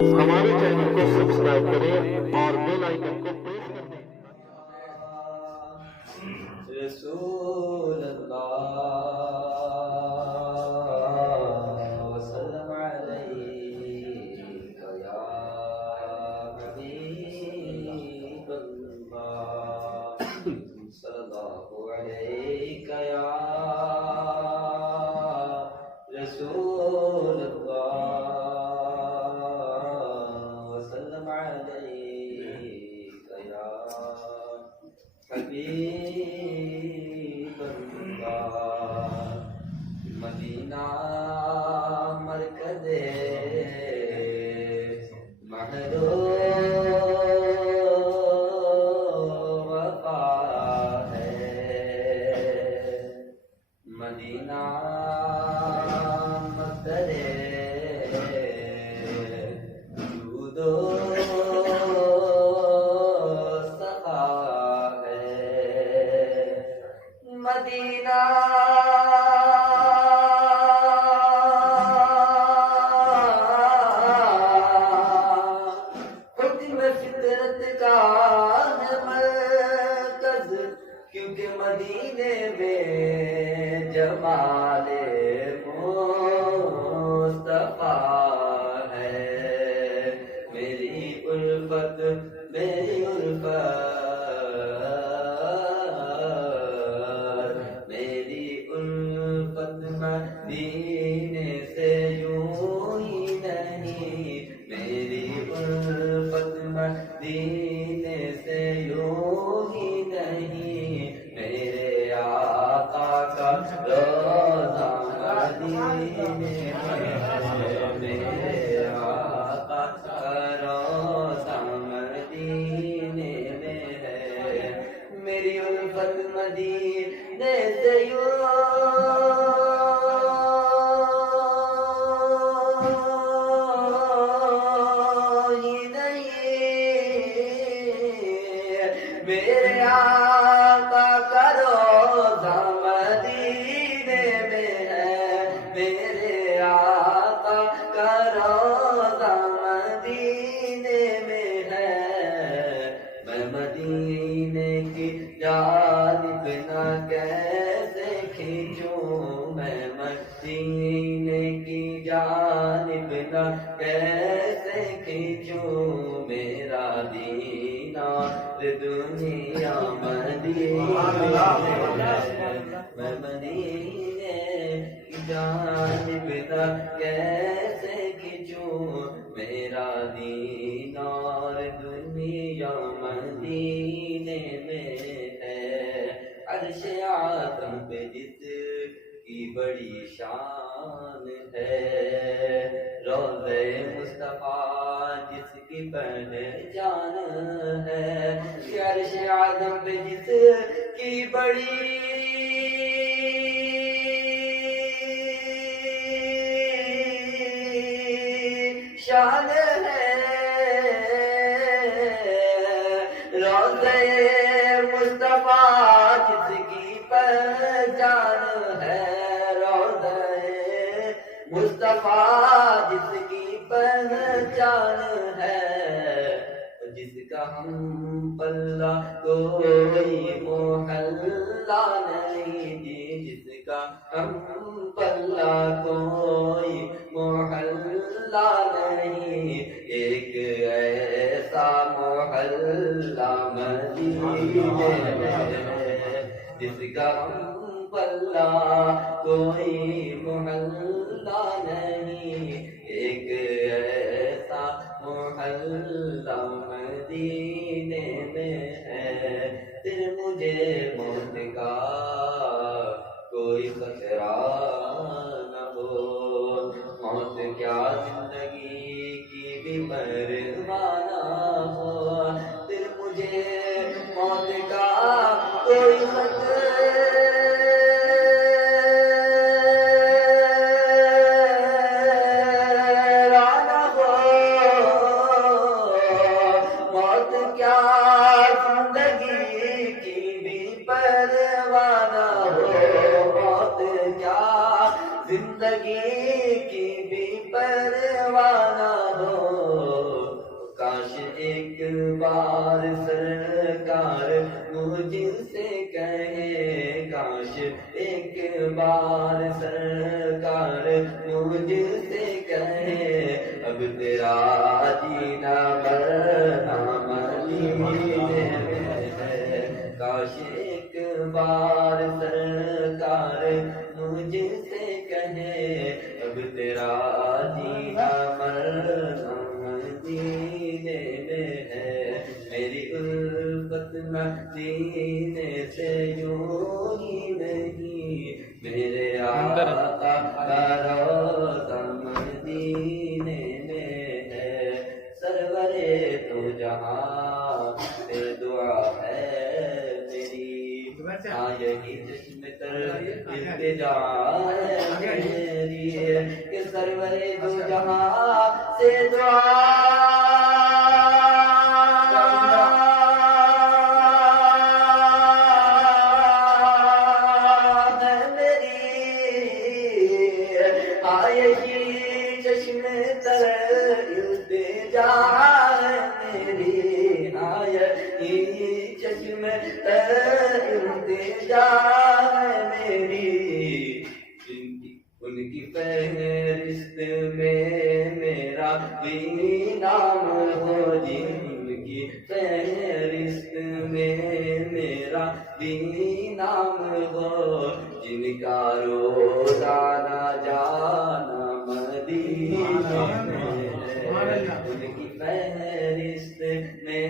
ہمارے چینل کو سبسکرائب کریں اور بیل آئیکن کو پریس کر دیں۔ رسول اللہ وسلم علیک یا حبیب اللہ صلی اللہ علیک یا رسول اللہ وسلم علیک یا حبیب اللہ مدینہ مرکز محروم وفا ہے، مدینہ مقصد جود و صفا ہے، مدینہ حکم فطرت کا ہے مرکز، کیونکہ مدینے میں جمال مصطفیٰ ہے، میری الفت میری الفت میری الفت مدینے سے یوں ہی نہیں، میری الفت مدینے سے یوں ہی نہیں، میرے آقا کا روضہ مدینے میں ہے، میرے آقا کا روضہ مدینے میں ہے، میری الفت مدینے سے یوں ہی نہیں، میرے آقا کا روضہ مدینے میں ہے، میرے آقا کا روضہ مدینے میں ہے، میں مدینے کی جانب نہ کیسے کھینچوں، میں مدینے کی جانب نہ کیسے کھینچوں، میرا دینار دنیا مدینے میں مدینے کی جانب نہ کیسے کھینچوں، میرا دینار دنیا مدینے میں ہے، عرش اعظم پہ جس کی بڑی شان ہے، روضہ مصطفیٰ جس کی پہچان ہے، عرش اعظم پہ جس کی بڑی شان ہے، روضہ مصطفیٰ جس کی پہچان ہے، روضہ مصطفیٰ جس کی پہچان ہے، جس کا ہم پلہ کوئی محلہ نہیں، جس کا ہم پلہ کوئی محلہ نہیں، ایک ایسا محلہ مدینے میں ہے، جس کا ہم پلہ کوئی محلہ نہیں، ایک ایسا محلہ مدینے میں ہے، پھر مجھے موت کا کوئی خطرہ نہ ہو، موت کیا زندگی کی بھی پرواہ نہ ہو، پھر مجھے موت کا کوئی خطرہ نہ ہو، موت کیا زندگی کی بھی پرواہ نہ ہو، موت کیا زندگی کی بھی پرواہ نہ ہو، ایک بار سرکار مجھ سے کہے، کاش ایک بار سرکار مجھ سے کہے، اب تیرا جینا مرنا مدینے میں ہے، کاش ایک بار سرکار مجھ سے کہے، اب تیرا جینا مرنا مدینے میں ہے، میری الفت مدینے سے یوں ہی نہیں، میرے آقا کا روضہ مدینے میں ہے، سرورے تو جہاں سے دعا ہے میری، ہاں یہی جشن تر التجا ہے میری، کہ سرورے تو جہاں سے دعا یہی چشم تر التجا میری، یہی چشم تر التجا میری، ان کی فہرست میں میرا بھی نام ہو، جن کی فہرست میں میرا بھی نام ہو، جن کا روزانہ جانا مدینے میں ہے، ان کی فہرست میں